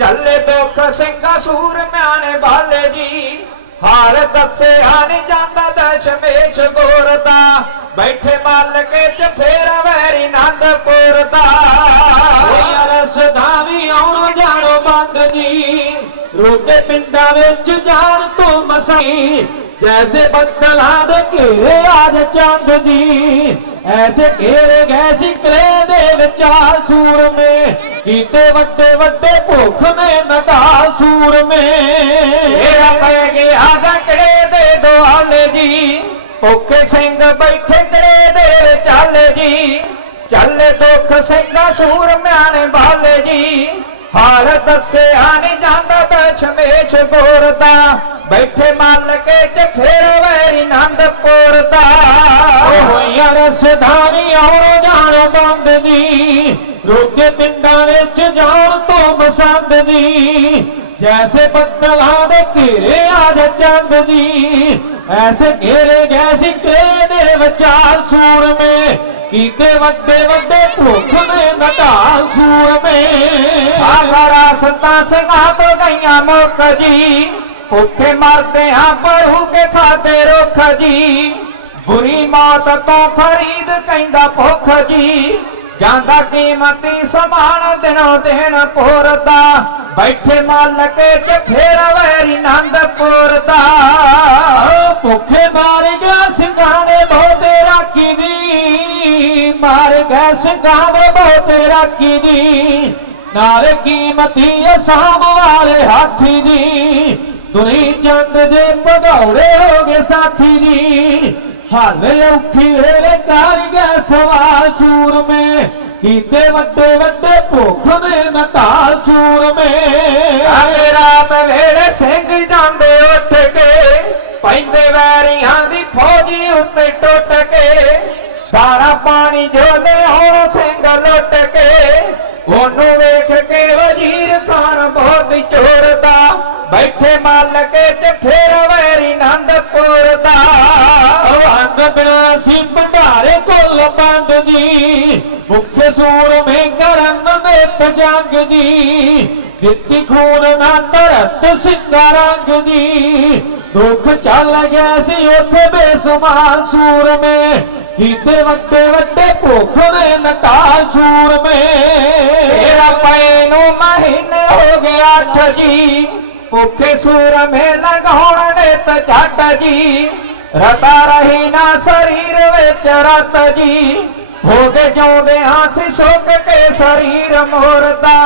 ਚੱਲੇ ਦੁੱਖ ਸਿੰਘਾ ਸੂਰਮਿਆਂ ਨੇ ਬਾਲੇ ਜੀ। ਹਾਰ ਦੱਸਿਆ ਨਹੀਂ ਜਾਂਦਾ ਦਸ਼ਮੇਸ਼ ਗੋਰ ਦਾ ਬੈਠੇ ਮਾਲਕੇ ਚ ਫੇਰ ਵੈਰੀ ਨੰਦਪੁਰ ਦਾ ਯਾਰ ਸਦਾ ਵੀ ਆਉਣੋ ਜਾਣੋ ਬੰਦ ਜੀ। ਰੋਕੇ ਪਿੰਡਾਂ ਵਿੱਚ ਜਾਣ ਤੋਂ ਮਸਾਈ ਜੈਸੇ ਬੱਦਲਾਂ ਦੇ ਘੇਰੇ ਆਜ ਚੰਦ ਜੀ। ਐਸੇ ਘੇਰੇ ਗਏ ਸੀ ਕਰੇ ਦੇ ਵਿਚਾਲ ਸੂਰਮੇ ਕੀਤੇ ਵੱਡੇ ਵੱਡੇ ਭੁੱਖ ਨੇ ਨਟਾਲ ਸੂਰਮੇ ਤੇਰਾ ਪੈ ਗਿਆ ਜਕੜੇ ਦੇ ਦੁਆਲੇ ਜੀ। ਭੁੱਖੇ ਸਿੰਘ ਬੈਠੇ ਕੜੇ ਦੇ ਚੱਲ ਜੀ। ਚੱਲੇ ਦੁੱਖ ਸਿੰਘਾ ਸੂਰਮਿਆਂ ਨੇ ਬਾਲੇ ਜੀ। ਹਾਰ ਦੱਸਿਆ ਨਹੀਂ ਜਾਂਦਾ ਦਸ਼ਮੇਸ਼ ਗੋਰ ਦਾ ਬੈਠੇ ਮਾਲਕੇ ਓਹ ਯਾਰ ਸਦਾ ਬੰਦ ਜੀ ਰੋਕੇ ਪਿੰਡਾਂ ਵਿੱਚ ਜਾਣ ਤੋਂ ਮਸੰਦ ਜੀ ਜੈਸੇ ਬੱਦਲਾਂ ਦੇ ਘੇਰੇ ਆਜ ਚੰਦ ਜੀ ਐਸੇ ਘੇਰੇ ਗਏ ਸੀ ਕਰੇ ਦੇ ਵਿਚਾਲ ਸੂਰਮੇ, ਕੀਤੇ ਵੱਡੇ ਵੱਡੇ ਭੁੱਖ ਨੇ ਨਟਾਲ ਸੂਰਮੇ। ਆਖਰਾ ਸੰਤਾਂ ਸਿੰਘਾਂ ਤੋਂ ਗਈਆਂ ਮੁੱਕ ਜੀ ਭੁੱਖੇ ਮਰਦੇ ਹਾਂ ਪਰੂ ਕੇ ਖਾਤੇ ਰੁੱਖ ਜੀ। ਬੁਰੀ ਮੌਤ ਤੋਂ ਫਰੀਦ ਕਹਿੰਦਾ ਭੁੱਖ ਜੀ। ਜਾਂਦਾ ਕੀਮਤੀ ਸਮਾਨ ਦਿਨੋਂ ਦਿਨ ਪੁਰਦਾ। ਬੈਠੇ ਮਾਲਕੇ ਚ ਵੈਰੀ ਨੰਦਪੁਰ ਦਾ ਭੁੱਖੇ ਮਾਰ ਗਿਆ ਸਿੰਘਾਂ ਨੇ ਬਹੁਤੇ ਰਾਖੀ ਦੀ ਮਾਰ ਗਿਆ ਸਿੰਘਾਂ ਨੇ ਬਹੁਤੇ ਰਾਖੀ ਦੀ ਨਾਲ ਕੀਮਤੀ ਅਸਾਮ ਵਾਲੇ ਹਾਥੀ ਦੀ ਦੁਨੀ ਚੰਦ ਦੇ ਭਗੌੜੇ ਹੋ ਗਏ ਸਾਥੀ ਦੀ ਹਾਲੇ ਔਖੀ ਵੇਲੇ ਕਰ ਸਵਾਲ ਸੂਰਮੇ, ਕੀਤੇ ਵੱਡੇ ਵੱਡੇ ਭੁੱਖ ਨੇ ਨਟਾਲ ਸੂਰਮੇ। ਆਗੇ ਰਾਤ ਵੇੜੇ ਸਿੰਘ ਜਾਂਦੇ ਉੱਠ ਕੇ, ਪੈਂਦੇ ਵੈਰੀਆਂ ਦੀ ਫੌਜੀ ਉੱਤੇ ਟੁੱਟ ਕੇ। ਦਾਣਾ ਪਾਣੀ ਝੋਲੇ ਹੁਣ ਸਿੰਘ ਲੁੱਟ ਕੇ, ਉਹਨੂੰ ਵੇਖ ਕੇ ਵਜ਼ੀਰ ਖਾਨ ਬਹੁਤ ਚੋਰਦਾ। ਬੈਠੇ ਮਾਲਕੇ ਚ ਫੇਰ ਬੰਦ ਜੀ ਮੁੱਖ ਕਰਨ ਦੇ ਪਜੰਗ ਜੀ ਦਿੱਤੀ ਖੂਨ ਨਾ ਧਰਤ ਸਿੰਘਾ ਰੰਗ ਦੁੱਖ ਚੱਲ ਗਿਆ ਸੀ ਉੱਥੇ ਬੇਸਮਾਨ ਸੂਰ ਕੀਤੇ ਵੱਡੇ ਵੱਡੇ ਭੁੱਖ ਨੇ ਨਟਾਲ ਸੂਰ ਤੇਰਾ ਪਏ ਨੂੰ ਮਹੀਨੇ ਹੋ ਗਿਆ ਅੱਠ ਜੀ। ਭੁੱਖੇ ਸੂਰਮੇ ਲਗਾਉਣ ਨੇ ਤਾਂ ਛੱਡ ਜੀ। ਰਤਾ ਰਹੀ ਨਾ ਸਰੀਰ ਵਿੱਚ ਰਤ ਜੀ। ਹੋ ਕੇ ਜਿਉਂਦੇ ਹਾਂ ਹੱਥ ਸੁੱਕ ਕੇ ਸਰੀਰ ਮੋਰਦਾ